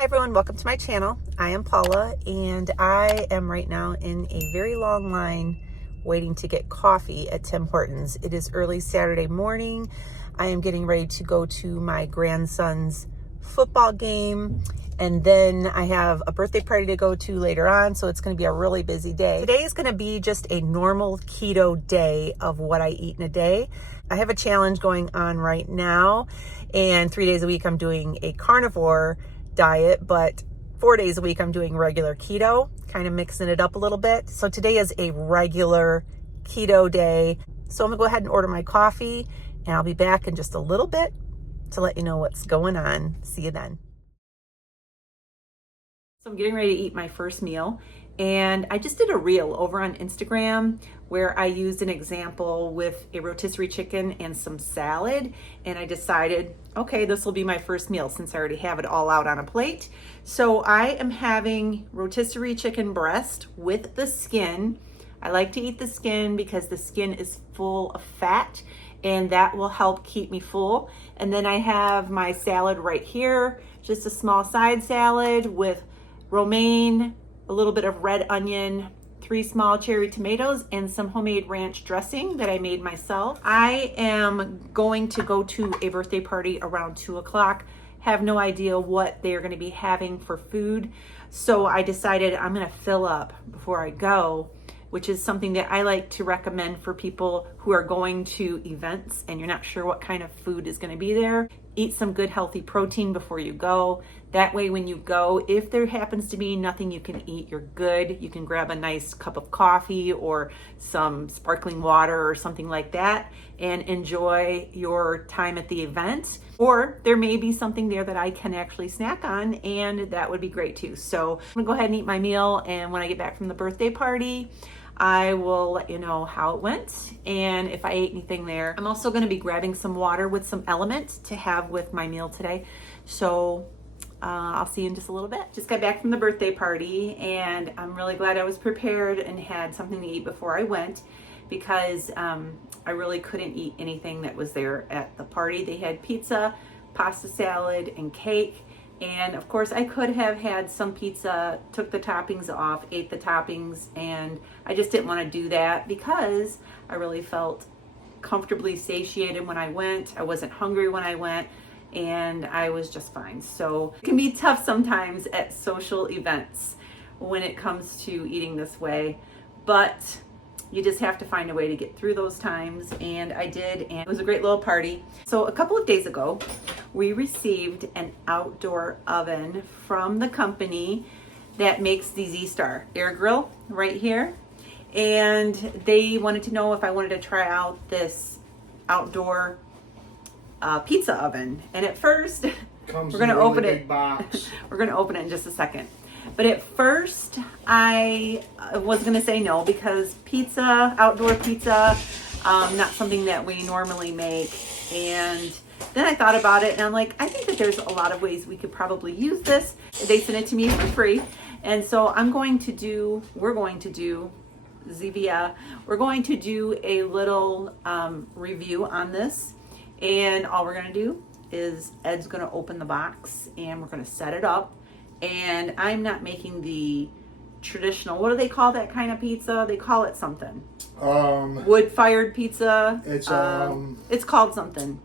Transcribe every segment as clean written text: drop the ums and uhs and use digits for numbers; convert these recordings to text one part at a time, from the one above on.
Hi everyone, welcome to my channel. I am Paula and I am right now in a very long line waiting to get coffee at Tim Hortons. It is early Saturday morning. I am getting ready to go to my grandson's football game, and then I have a birthday party to go to later on, so it's going to be a really busy day. Today is going to be just a normal keto day of what I eat in a day. I have a challenge going on right now, and 3 days a week I'm doing a carnivore diet, but 4 days a week I'm doing regular keto, kind of mixing it up a little bit. So today is a regular keto day. So I'm gonna go ahead and order my coffee, and I'll be back in just a little bit to let you know what's going on. See you then. So I'm getting ready to eat my first meal, and I just did a reel over on Instagram where I used an example with a rotisserie chicken and some salad, and I decided, okay, this will be my first meal since I already have it all out on a plate. So I am having rotisserie chicken breast with the skin. I like to eat the skin because the skin is full of fat, and that will help keep me full. And then I have my salad right here, just a small side salad with romaine, a little bit of red onion, 3 small cherry tomatoes, and some homemade ranch dressing that I made myself. I am going to go to a birthday party around 2 o'clock. Have no idea what they're going to be having for food. So I decided I'm going to fill up before I go, which is something that I like to recommend for people who are going to events and you're not sure what kind of food is going to be there. Eat some good healthy protein before you go. That way when you go, if there happens to be nothing you can eat, you're good. You can grab a nice cup of coffee or some sparkling water or something like that and enjoy your time at the event. Or there may be something there that I can actually snack on, and that would be great too. So I'm gonna go ahead and eat my meal, and when I get back from the birthday party, I will let you know how it went and if I ate anything there. I'm also going to be grabbing some water with some Element to have with my meal today. So I'll see you in just a little bit. Just got back from the birthday party, and I'm really glad I was prepared and had something to eat before I went, because I really couldn't eat anything that was there at the party. They had pizza, pasta salad, and cake. And of course I could have had some pizza, took the toppings off, ate the toppings, and I just didn't want to do that because I really felt comfortably satiated when I went. I wasn't hungry when I went, and I was just fine. So it can be tough sometimes at social events when it comes to eating this way, but you just have to find a way to get through those times, and I did, and it was a great little party. So a couple of days ago, we received an outdoor oven from the company that makes the Z-Star air grill right here, and they wanted to know if I wanted to try out this outdoor pizza oven. And at first, we're going to open it. We're going to open it in just a second. But at first, I was going to say no, because pizza, outdoor pizza, not something that we normally make. And then I thought about it, and I'm like, I think that there's a lot of ways we could probably use this. They sent it to me for free. And so we're going to do a little review on this. And all we're going to do is Ed's going to open the box, and we're going to set it up. And I'm not making the traditional, what do they call that kind of pizza? They call it something. Wood-fired pizza. It's called something.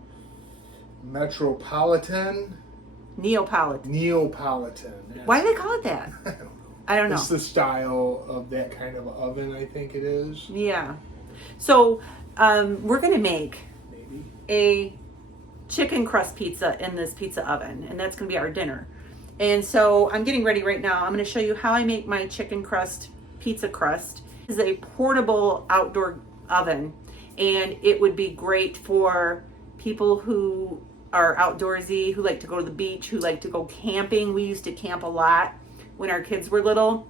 Metropolitan? Neapolitan. Neapolitan. Yes. Why do they call it that? I don't know. It's the style of that kind of oven, I think it is. Yeah. So we're going to make a chicken crust pizza in this pizza oven, and that's going to be our dinner. And so I'm getting ready right now. I'm going to show you how I make my chicken crust pizza crust. This is a portable outdoor oven, and it would be great for people who are outdoorsy, who like to go to the beach, who like to go camping. We used to camp a lot when our kids were little,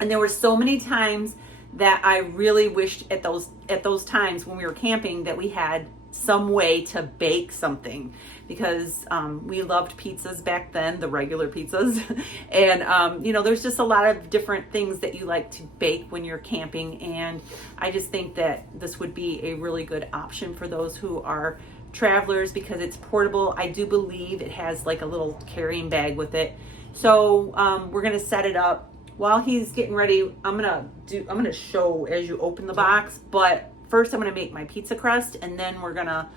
and there were so many times that I really wished at those times when we were camping that we had some way to bake something, because we loved pizzas back then, the regular pizzas. And there's just a lot of different things that you like to bake when you're camping, and I just think that this would be a really good option for those who are travelers because it's portable. I do believe it has like a little carrying bag with it, So we're gonna set it up. While he's getting ready, I'm gonna show as you open the box, but first I'm gonna make my pizza crust, and then we're gonna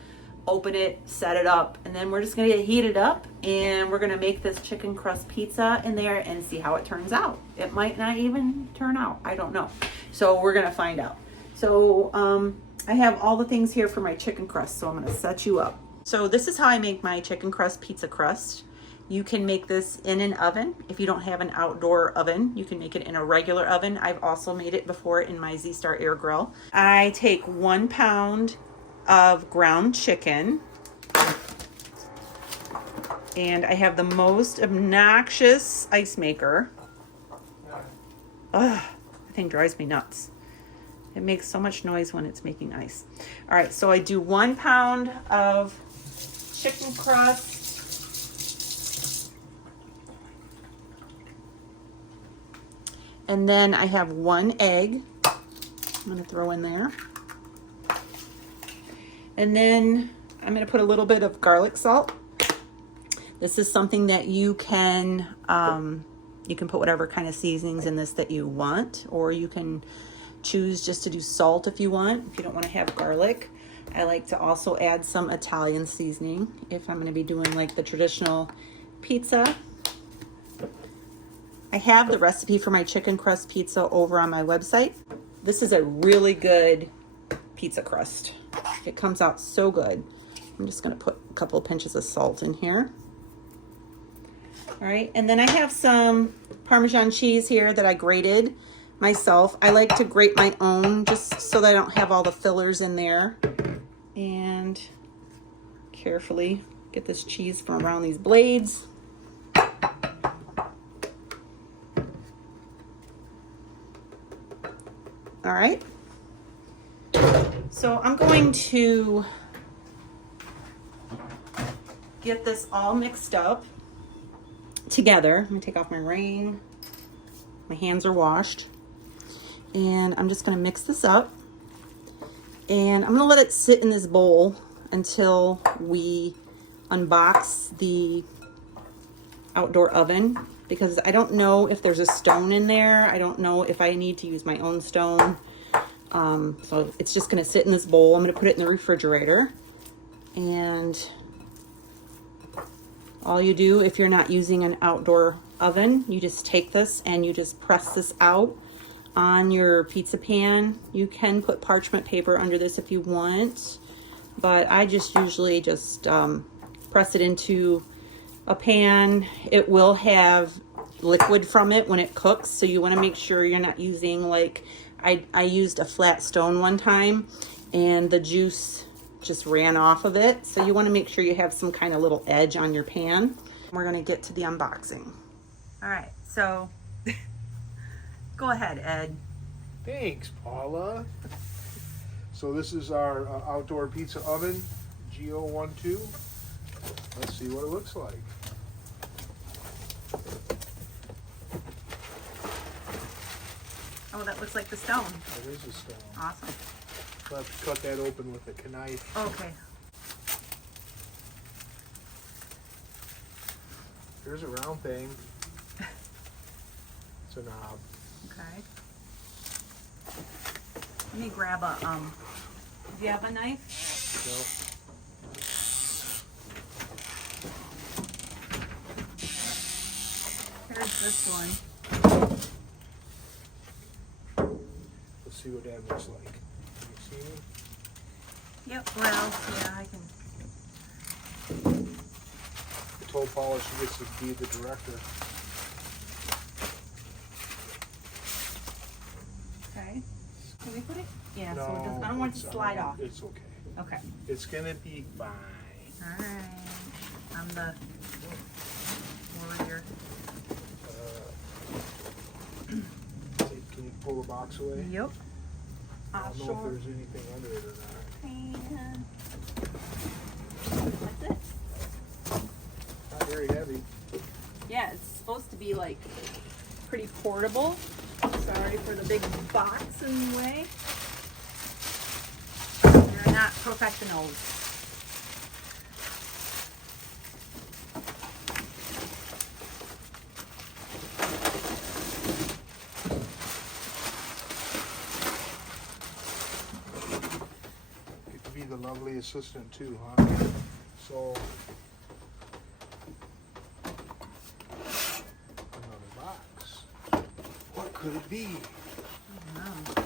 open it, set it up, and then we're just gonna get heated up, and we're gonna make this chicken crust pizza in there and see how it turns out. It might not even turn out, I don't know. So we're gonna find out. So I have all the things here for my chicken crust, so I'm gonna set you up. So this is how I make my chicken crust pizza crust. You can make this in an oven. If you don't have an outdoor oven, you can make it in a regular oven. I've also made it before in my Z-Star air grill. I take 1 pound of ground chicken, and I have the most obnoxious ice maker. Ugh, that thing drives me nuts. It makes so much noise when it's making ice. All right, so I do 1 pound of chicken crust. And then I have 1 egg I'm gonna throw in there. And then I'm gonna put a little bit of garlic salt. This is something that you can put whatever kind of seasonings in this that you want, or you can choose just to do salt if you want, if you don't want to have garlic. I like to also add some Italian seasoning if I'm gonna be doing like the traditional pizza. I have the recipe for my chicken crust pizza over on my website. This is a really good pizza crust. It comes out so good. I'm just gonna put a couple of pinches of salt in here. All right, and then I have some Parmesan cheese here that I grated myself. I like to grate my own just so that I don't have all the fillers in there. And carefully get this cheese from around these blades. All right, so I'm going to get this all mixed up together. Let me take off my ring. My hands are washed. And I'm just gonna mix this up. And I'm gonna let it sit in this bowl until we unbox the outdoor oven, because I don't know if there's a stone in there. I don't know if I need to use my own stone. So it's just gonna sit in this bowl. I'm gonna put it in the refrigerator. And all you do, if you're not using an outdoor oven, you just take this and you just press this out on your pizza pan. You can put parchment paper under this if you want, but I just usually just press it into a pan. It will have liquid from it when it cooks, so you want to make sure you're not using, like I used a flat stone one time and the juice just ran off of it, so you want to make sure you have some kind of little edge on your pan. We're going to get to the unboxing. All right, so go ahead, Ed. Thanks, Paula. So this is our outdoor pizza oven, G012. Let's see what it looks like. Oh, that looks like the stone. It is a stone. Awesome. We'll have to cut that open with a knife. Okay. Here's a round thing. It's a knob. Okay. Let me grab a, do you have a knife? No. Here's this one. Let's see what that looks like. Can you see me? Yep, well, yeah, I can. I told Paula she gets to be the director. Okay. Can we put it? Yeah, No, so it doesn't, I don't want it to slide off. It's okay. Okay. It's gonna be fine. Alright. I'm the warrior. Can you pull the box away? Yep. I don't know if there's anything under it or not. That's it. Not very heavy. Yeah, it's supposed to be like pretty portable. Sorry for the big box in the way. We're not professionals. deadly assistant too, huh? So another box. What could it be? I don't know.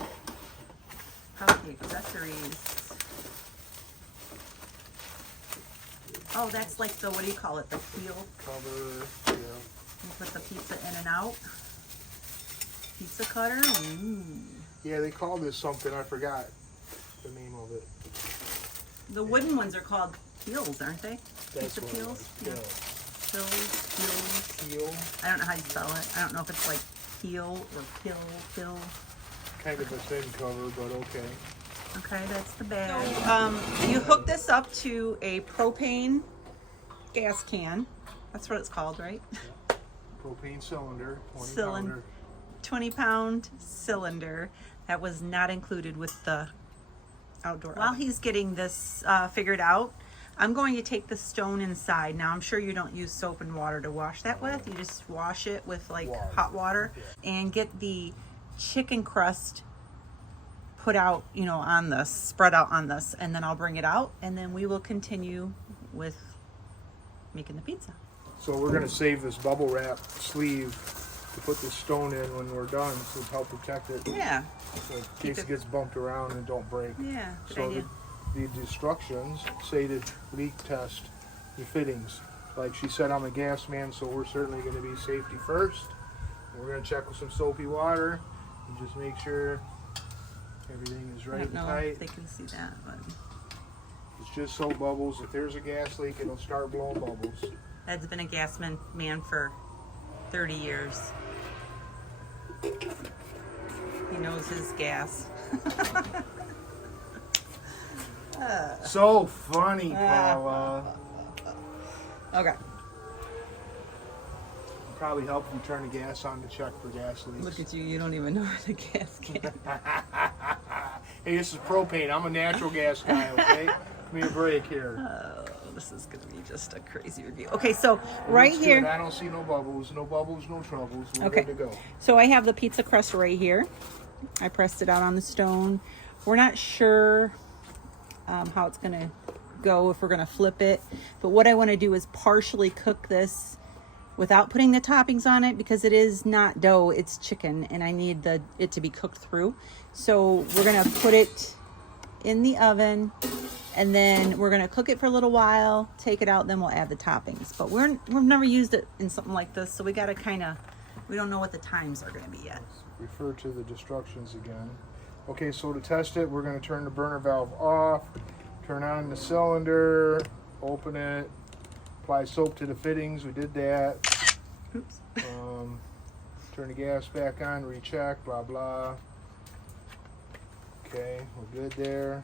Probably accessories. Oh, that's like the, what do you call it? The peel. Cover. Yeah. You put the pizza in and out. Pizza cutter. Ooh. Yeah, they call this something. I forgot the name of it. The wooden ones are called peels, aren't they? That's Pizza what peels. it was. Yeah. Peels. Peel. I don't know how you spell it. I don't know if it's like peel or pill. Kind of a thin cover, but okay. Okay, that's the bag. You hook this up to a propane gas can. That's what it's called, right? Propane cylinder, 20 Cylinder. pounder. 20-pound cylinder that was not included with the outdoor. While he's getting this figured out, I'm going to take the stone inside. Now, I'm sure you don't use soap and water to wash that with. You just wash it with like hot water and get the chicken crust put out, you know, on this, spread out on this, and then I'll bring it out and then we will continue with making the pizza. So we're gonna save this bubble wrap sleeve to put the stone in when we're done, so to help protect it. Yeah. So in case it gets bumped around and don't break. Yeah, good So idea. the instructions say to leak test the fittings. Like she said, I'm a gas man, so we're certainly gonna be safety first. We're gonna check with some soapy water and just make sure everything is I right don't and know tight. if they can see that, but It's just soap bubbles. If there's a gas leak, it'll start blowing bubbles. Ed's been a gas man for 30 years. He knows his gas. So funny, Paula. Okay. Probably help if you turn the gas on to check for gas leaks. Look at you. You don't even know where the gas can. Hey, this is propane. I'm a natural gas guy, okay? Give me a break here. Oh, this is going to be just a crazy review. Okay, so right Looks here. good. I don't see no bubbles. No bubbles, no troubles. We're Okay. good to go. So I have the pizza crust right here. I pressed it out on the stone. We're not sure how it's going to go, if we're going to flip it. But what I want to do is partially cook this without putting the toppings on it, because it is not dough, it's chicken, and I need it to be cooked through. So we're going to put it in the oven, and then we're going to cook it for a little while, take it out, then we'll add the toppings. But we've never used it in something like this, so we got to we don't know what the times are going to be yet. Refer to the instructions again. Okay, so to test it, we're going to turn the burner valve off, turn on the cylinder, open it, apply soap to the fittings. We did that. Oops. Turn the gas back on, recheck, blah, blah. Okay, we're good there.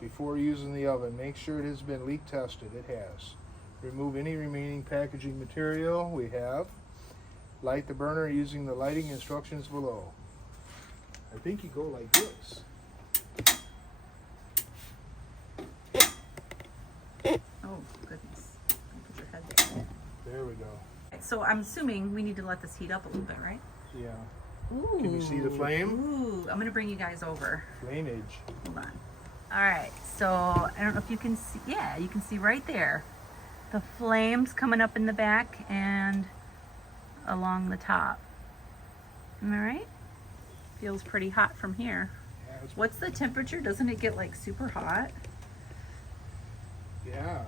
Before using the oven, make sure it has been leak tested. It has. Remove any remaining packaging material. We have. Light the burner using the lighting instructions below. I think you go like this. Oh, goodness. Put your head there. There we go. So I'm assuming we need to let this heat up a little bit, right? Yeah. Ooh. Can you see the flame? Ooh, I'm going to bring you guys over. Flameage. Hold on. All right, so I don't know if you can see. Yeah, you can see right there. The flames coming up in the back and along the top. All right. Feels pretty hot from here. Yeah, What's the temperature? Doesn't it get like super hot? yeah.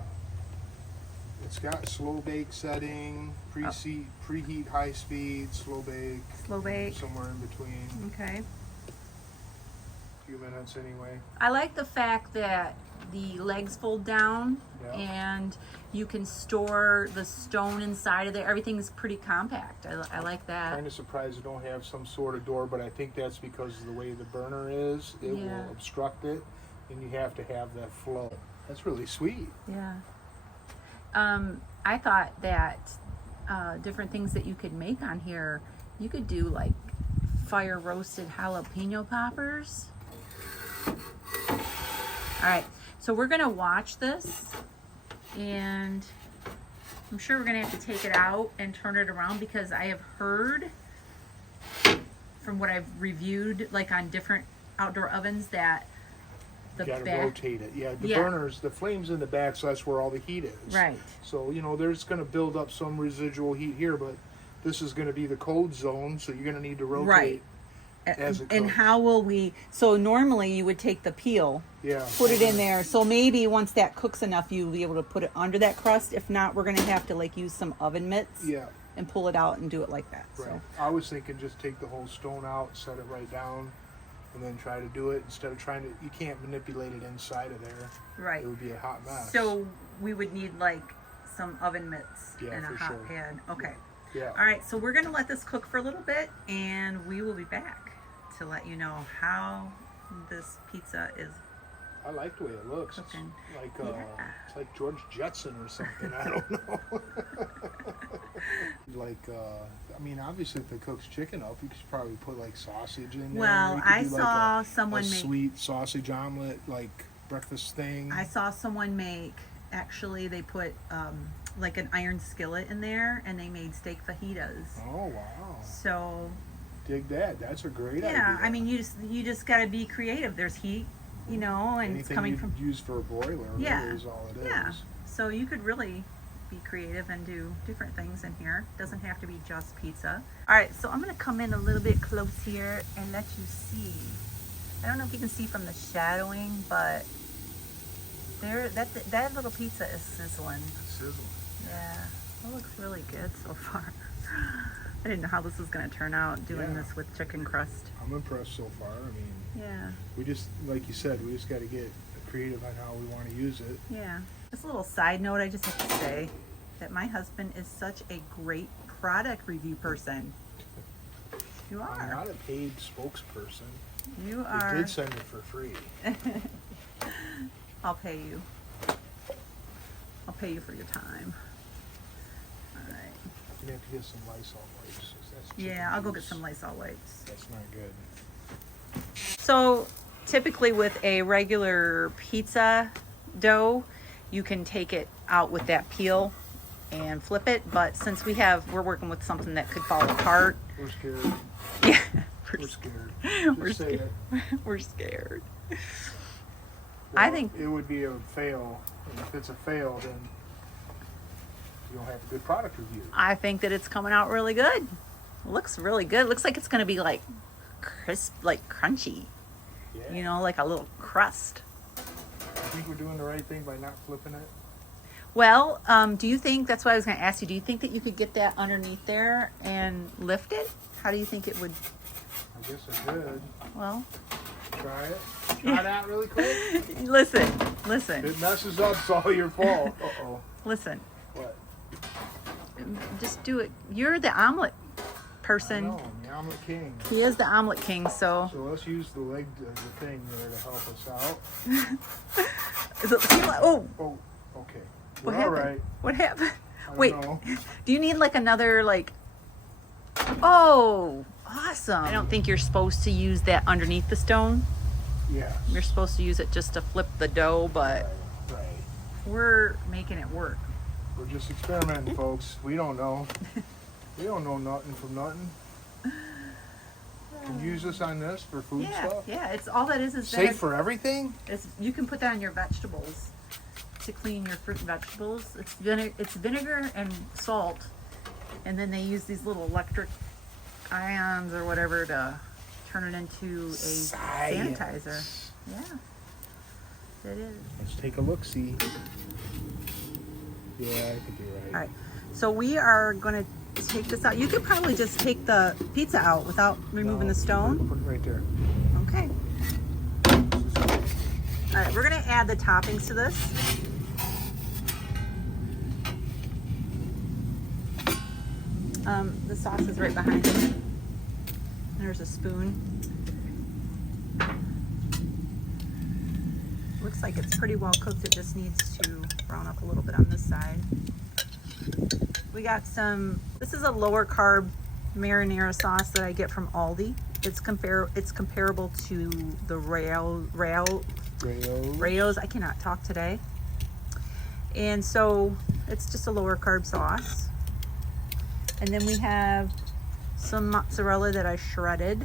It's got slow bake setting, preheat high speed, slow bake, Slow bake. somewhere in between. Okay. A few minutes anyway. I like the fact that the legs fold down Yeah. and you can store the stone inside of there. Everything's pretty compact. I like that. Kind of surprised it don't have some sort of door, but I think that's because of the way the burner is. It Yeah. will obstruct it, and you have to have that flow. That's really sweet. Yeah. I thought that different things that you could make on here, you could do like fire roasted jalapeno poppers. All right, so we're gonna watch this, and I'm sure we're gonna have to take it out and turn it around, because I have heard from what I've reviewed, like on different outdoor ovens, that the You gotta back. rotate it. Yeah, the Yeah. burners, the flame's in the back, so that's where all the heat is. Right. So, you know, there's going to build up some residual heat here, but this is going to be the cold zone, so you're going to need to rotate Right. as it And cooks. how will we? So normally you would take the peel, Yeah. put it in there. So maybe once that cooks enough, you'll be able to put it under that crust. If not, we're gonna have to like use some oven mitts Yeah, and pull it out and do it like that. right. So I was thinking just take the whole stone out, set it right down, and then try to do it instead of trying to, you can't manipulate it inside of there. right. It would be a hot mess. So we would need like some oven mitts Yeah, and a for hot sure. pan. Okay. Yeah. All right. So we're gonna let this cook for a little bit, and we will be back to let you know how this pizza is. I like the way it looks. It's Cooking. like Yeah. it's like George Jetson or something. I don't know. Like I mean, obviously, if it cooks chicken up, you could probably put like sausage in there. Well, You could I do, like, saw a someone make. sweet sausage omelet, like breakfast thing. I saw someone make. Actually, they put like an iron skillet in there, and they made steak fajitas. Oh wow! So Dig that. That's a great idea. yeah, I mean, you just got to be creative. There's heat, you know, and anything it's coming you'd from. use for a broiler. Yeah, Really is all it is. Yeah. So you could really be creative and do different things in here. Doesn't have to be just pizza. All right, so I'm gonna come in a little bit close here and let you see. I don't know if you can see from the shadowing, but there, that little pizza is sizzling. Sizzle. Yeah, it looks really good so far. I didn't know how this was gonna turn out doing Yeah. this with chicken crust. I'm impressed so far. I mean, Yeah, we just, like you said, we just got to get creative on how we want to use it. yeah. Just a little side note, I just have to say that my husband is such a great product review person. You I'm are. not a paid spokesperson. You We are. did send it for free. I'll pay you. I'll pay you for your time. All right. You have to get some Lysol wipes. That's Yeah, chicken I'll go get juice. some Lysol wipes. That's not good. So typically with a regular pizza dough, you can take it out with that peel and flip it. But since we're working with something that could fall apart. We're scared. Yeah. We're scared. We're Just say scared. it. We're scared. Well, I think- it would be a fail. And if it's a fail, then you don't have a good product review. I think that it's coming out really good. It looks really good. It looks like it's going to be like crisp, like crunchy. Yeah. You know, like a little crust. I think we're doing the right thing by not flipping it. Well, do you think, that's what I was going to ask you, do you think that you could get that underneath there and lift it? How do you think it would, I guess I could. well, Try it. Try it out really quick. listen, If it messes up, it's all your fault. Uh-oh. listen, What? just do it. You're the omelet I person. know, I'm the omelet king. He is the omelet king, so. So let's use the leg, the thing there to help us out. Is it, oh, Oh, okay. what We're all happened? right. What happened? I don't Wait, know. do you need like another, like, oh, awesome. I don't think you're supposed to use that underneath the stone. Yes. You're supposed to use it just to flip the dough, but Right. we're making it work. We're just experimenting, folks. We don't know. We don't know nothing from nothing. Can you use this on this for food Yeah, stuff? yeah. It's all that is Safe for everything? you can put that on your vegetables to clean your fruit and vegetables. It's vinegar and salt, and then they use these little electric ions or whatever to turn it into a sanitizer. Yeah, it is. Let's take a look, see. Yeah, I think you're right. All right, so we are going to take this out. You could probably just take the pizza out without removing No, the stone. Put it right there. Okay. All right, we're going to add the toppings to this. The sauce is right behind it. There's a spoon. Looks like it's pretty well cooked. It just needs to brown up a little bit on this side. We got some, this is a lower carb marinara sauce that I get from Aldi. It's comparable to the Rayo's. I cannot talk today. And so it's just a lower carb sauce. And then we have some mozzarella that I shredded.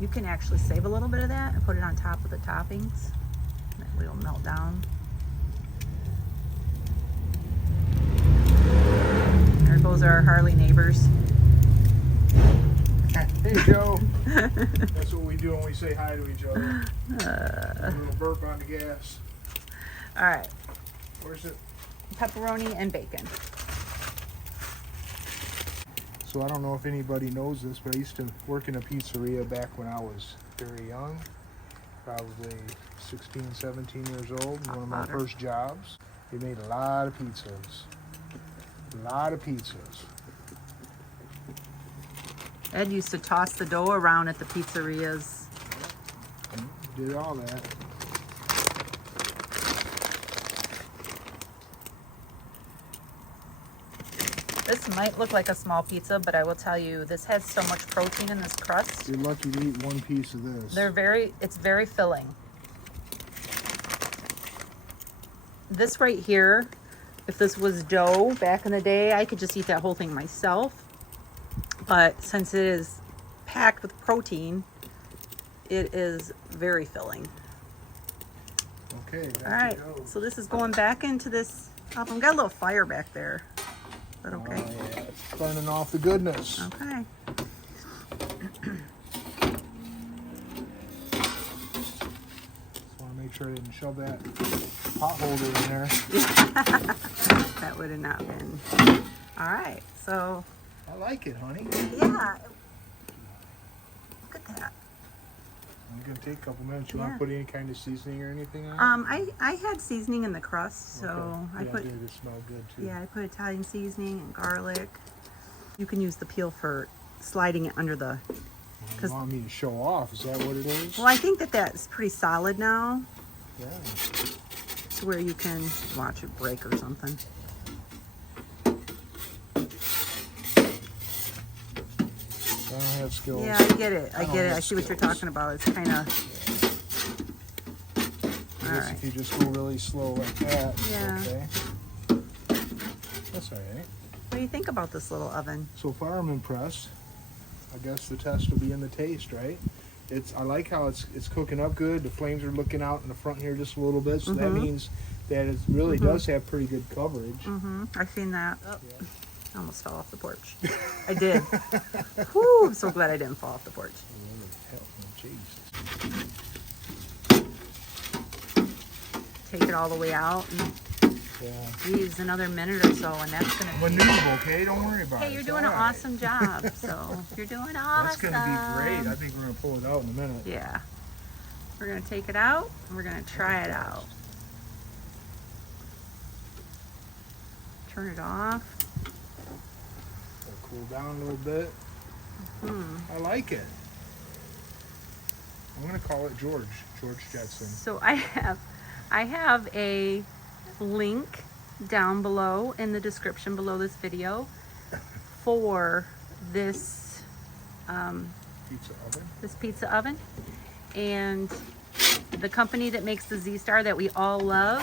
You can actually save a little bit of that and put it on top of the toppings. That way it'll melt down. There goes our Harley neighbors. Hey, Joe. That's what we do when we say hi to each other. A little burp on the gas. All right. Where's it? Pepperoni and bacon. So I don't know if anybody knows this, but I used to work in a pizzeria back when I was very young, probably 16, 17 years old. One of my first jobs. We made a lot of pizzas. A lot of pizzas. Ed used to toss the dough around at the pizzerias. Did all that. This might look like a small pizza, but I will tell you, this has so much protein in this crust. You're lucky to eat one piece of this. It's very filling. This right here, if this was dough back in the day, I could just eat that whole thing myself. But since it is packed with protein, it is very filling. Okay. All right, so this is going back into this oven. Got a little fire back there, but okay. Oh, yeah. It's burning off the goodness. Okay. Just want to make sure I didn't shove that pot holder in there. That would have not been. All right, so. I like it, honey. Yeah. Look at that. I'm going to take a couple minutes. You want to put any kind of seasoning or anything on it? I had seasoning in the crust, so Okay. I put. It did smell good too. Yeah, I put Italian seasoning and garlic. You can use the peel for sliding it under the. You want me to show off? Is that what it is? Well, I think that's pretty solid now. Yeah. To where you can watch it break or something. I don't have skills. Yeah, I get it. I get it. I see what you're talking about. It's kind of. I guess if you just go really slow like that, Yeah. okay. That's all right. What do you think about this little oven? So far, I'm impressed. I guess the test will be in the taste, right? I like how it's cooking up good. The flames are looking out in the front here just a little bit, so that means that it really does have pretty good coverage. I've seen that. Oh, Yeah. I almost fell off the porch. I did. Whew, I'm so glad I didn't fall off the porch. Take it all the way out. And, Yeah. geez, another minute or so, and that's gonna. I'm a noob, okay? Don't worry about it. Hey, you're It's doing an all right. awesome job. So you're doing awesome. That's gonna be great. I think we're gonna pull it out in a minute. Yeah. We're gonna take it out. And we're gonna try it out. Turn it off. It'll cool down a little bit. I like it. I'm gonna call it George Jetson. So I have a link down below in the description below this video for this Pizza oven. pizza oven, and the company that makes the Z-Star that we all love.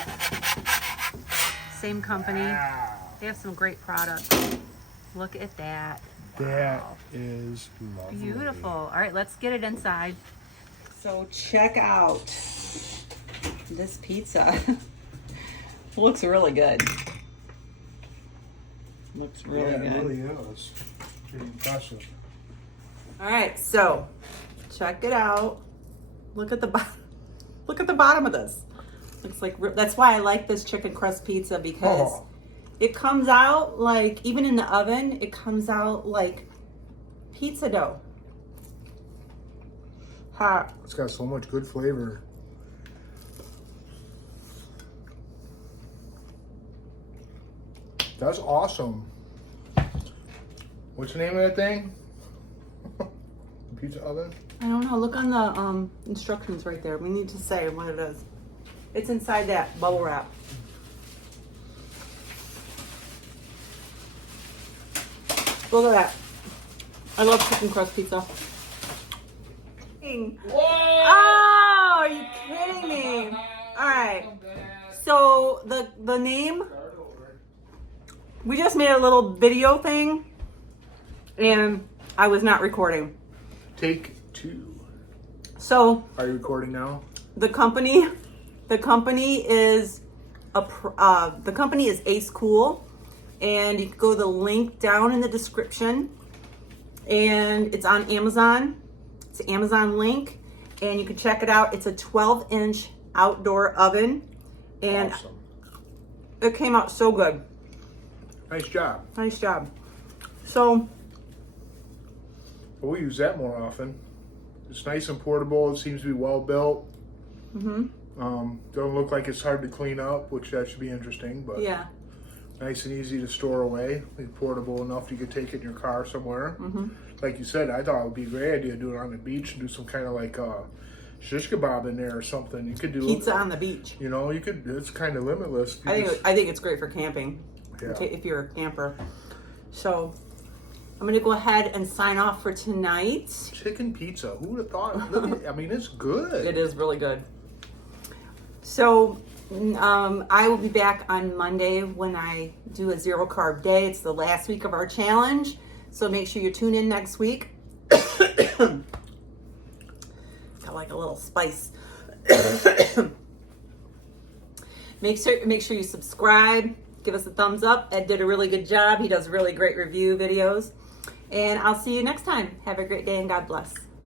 Same company. Wow. They have some great products. Look at that. That Wow. is lovely. Beautiful. All right, let's get it inside. So check out this pizza. Looks really good. Looks really Yeah, good. it really is. Pretty impressive. All right, so check it out. Look at the bottom. Look at the bottom of this. Looks like that's why I like this chicken crust pizza, because it comes out like, even in the oven, it comes out like pizza dough. Hot. It's got so much good flavor. That's awesome. What's the name of that thing? Pizza oven? I don't know. Look on the instructions right there. We need to say what it is. It's inside that bubble wrap. Look at that. I love chicken crust pizza. Whoa! Oh, are you kidding me? All right. So the name, we just made a little video thing, and I was not recording. Take two. So Are you recording now? the company is the company is Ace Cool, and you can go to the link down in the description, and it's on Amazon. It's an Amazon link, and you can check it out. It's a 12-inch outdoor oven, and Awesome. it came out so good. Nice job. Nice job. So We'll use that more often. It's nice and portable. It seems to be well built. Don't look like it's hard to clean up, which that should be interesting, but yeah. nice and easy to store away. It's portable enough you could take it in your car somewhere. Like you said, I thought it would be a great idea to do it on the beach and do some kind of like shish kebab in there or something. You could do Pizza on the beach. You know, you could. It's kind of limitless. I think it's great for camping. Yeah. If you're a camper. So I'm gonna go ahead and sign off for tonight. Chicken pizza. Who would have thought? Look at, I mean, it's good. It is really good. So I will be back on Monday when I do a 0 carb day. It's the last week of our challenge, so make sure you tune in next week. Got like a little spice. Make sure you subscribe. Give us a thumbs up. Ed did a really good job. He does really great review videos. And I'll see you next time. Have a great day and God bless.